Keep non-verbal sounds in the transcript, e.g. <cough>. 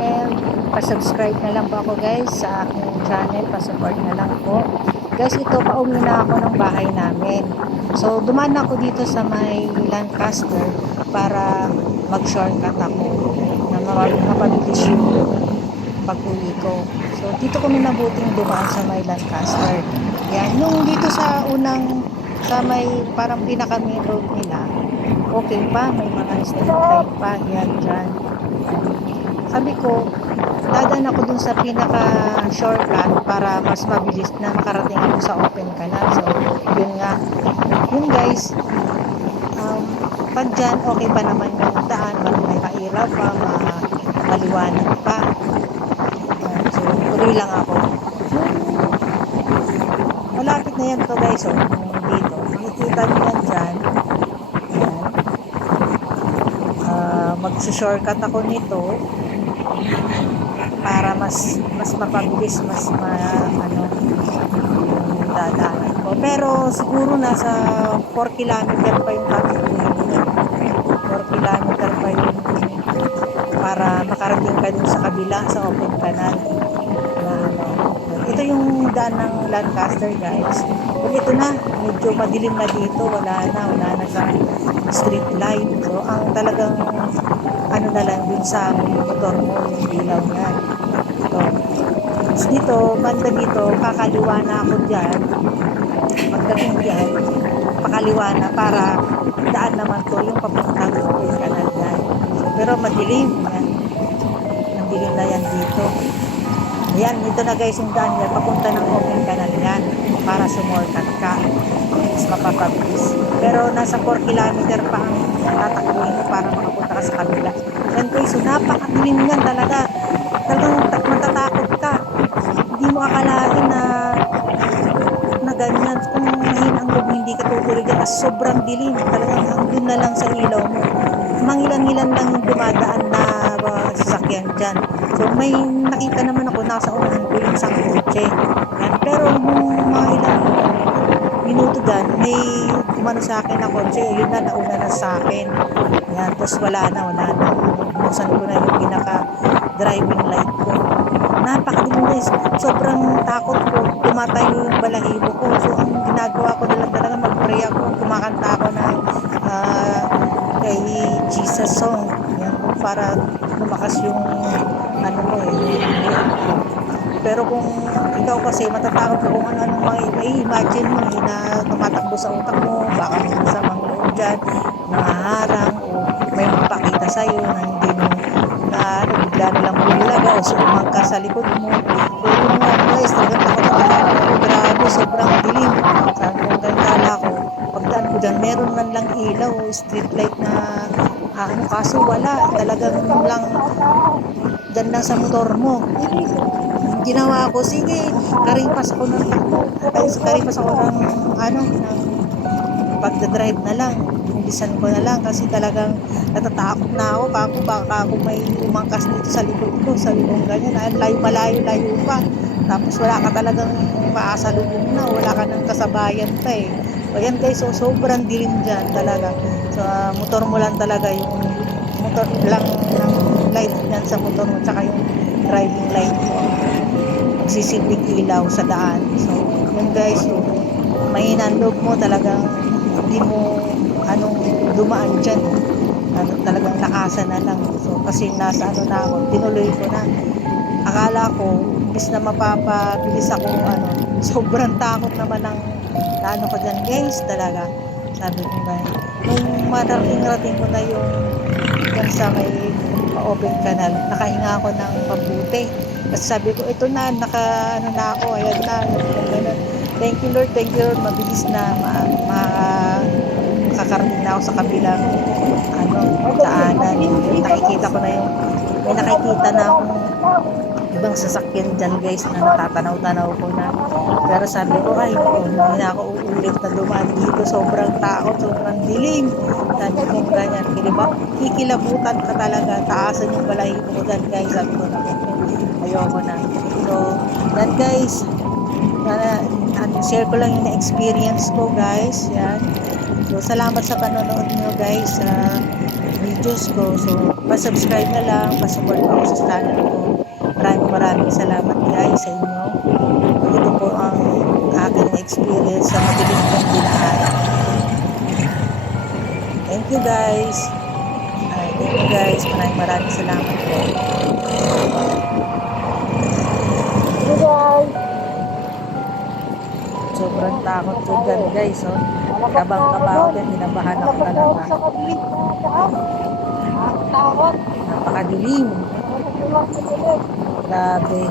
and pasubscribe na lang po ako guys sa aking channel, pasupport na lang po. Guys, ito pauwi na ako ng bahay namin. So, dumaan ako dito sa may Lancaster para mag-shortcut ako na mapabilis yung pag-uwi ko. So, dito kami nabuting dumaan sa may Lancaster. Yan, nung dito sa unang, sa may parang pinaka-main road nila, okay pa, may mga light pa, yan dyan. Sabi ko, dadaan ako dun sa pinaka shortcut para mas mabilis na makarating ako sa open canal. So, yun nga. Yun guys, um, pag dyan, okay pa naman yung daan, may kairaw pa, ma maliwanag pa. So, tuloy lang ako. Malapit na yan to guys, yung dito. Makikita nyo yan dyan. Yan. Ah, magsushortcut ako nito para mas mas mapabilis, mas ma, ano, yung dadaanan ko. Pero siguro nasa 4 kilometer pa yung katuloy. 4 kilometer pa yung para makarating ka dun sa kabila, sa open canal. Na, ano, ito yung daan ng Lancaster guys. Pag ito na, medyo madilim na dito, wala na, wala na sa street light. So, ang talagang ano na lang dun sa motor mo, yung ilaw niya. Ito. Tapos dito, banda dito, kakaliwa na ako dyan. Pagdating dyan, pakaliwa na para daan naman to yung papuntang open canal dyan. Pero madilim. Yan. Madilim na yan dito. Ayan, dito na guys yung daan yan. Papunta ng open canal yan para sumorkat ka. Mas mapapabilis. Pero nasa 4 kilometer pa ang tatakbuhin para makapunta ka sa kabila. Yan guys, so napakadilim yan talaga. Talagang ta- matatakot ka. Hindi mo akalain na na ganyan. Kung mahina ang loob, hindi ka tutuloy dyan. Kasi sobrang dilim. Talagang hanggang na lang sa ilaw mo. Mangilan-ngilan lang yung dumadaan na uh, sasakyan dyan. So may nakita naman ako nasa unahan ko yung isang kotse. Pero nung mga ilang minuto dyan, may kumano sa akin na kotse. Yun na, nauna na sa akin. Yan. Tapos wala na, wala na. Buksan ko na yung pinaka driving light ko. Napakadilim guys. Sobrang takot ko. Tumatayo yung balahibo ko. So ang ginagawa ko na lang talaga mag-pray ako. Kumakanta ako na ah, kay Jesus song. Yan, para lumakas yung ano ko eh. Pero kung ikaw kasi matatakot ka kung ano-anong mga i-imagine mo eh, na tumatakbo sa utak mo, baka may masamang loob dyan, nangaharang, o may magpakita sa'yo na hindi mo na ano, bigla nilang bulaga o sumang ka sa likod mo. So yun nga guys, talagang takot ako. Grabe, sobrang dilim. Sabi ko, ganda ko. Pagdaan ko dyan, meron man lang ilaw street light na ah, ano, kaso wala. Talagang lang dyan lang sa motor mo. Ginawa ko, sige, karipas ako ng karipas ako ng ano, ng pagdadrive na lang. Bilisan ko na lang kasi talagang natatakot na ako. Kako baka ako may umangkas dito sa likod ko, sa likod ganyan. Ay, layo malayo, layo pa. Tapos wala ka talagang maasalubong na, wala ka ng kasabayan pa eh. So yan guys, so sobrang dilim dyan talaga. So ah, motor mo lang talaga yung motor lang ng light yan sa motor mo tsaka yung driving light mo magsisilbing ilaw sa daan. So yun guys yung mahina ang loob mo talagang hindi mo anong dumaan dyan. Ano, talagang nakasan na lang. So kasi nasa ano na ako tinuloy ko na. Akala ko imbis na mapapabilis ako ano <laughs> sobrang takot naman ng ano ko dyan. Guys talaga sabi ko ba nung marating-rating ko na yung yan sa may open canal nakahinga ako ng mabuti kasi sabi ko ito na naka ano na ako ayan na. Ganun. thank you Lord. Thank you Lord. Mabilis na ma, ma makakarating na ako sa kabilang ano daanan. Nakikita ko na yung may nakikita na akong ibang sasakyan dyan guys na natatanaw-tanaw ko na. Pero sabi ko ay hindi na ako uulit na dumaan dito. Sobrang takot sobrang dilim. Sabi ko ganyan. Kiliba, kikilabutan ka talaga. Taasan yung balahibo ko dyan guys. Sabi ko na ayoko na so yan guys na- share ko lang yung na-experience ko guys yan so salamat sa panonood nyo guys sa video videos ko. So, pa-subscribe na lang, pa-support ako sa channel ko. Maraming maraming salamat guys sa inyo. Ito po ang aking experience sa madilim kong dinaanan. Thank you guys. Ay, thank you guys. Maraming maraming salamat po. Sobrang takot ko dyan guys. Oh. Kabang-kaba ako dyan. Hinabahan ako talaga. Napakadilim. Grabe.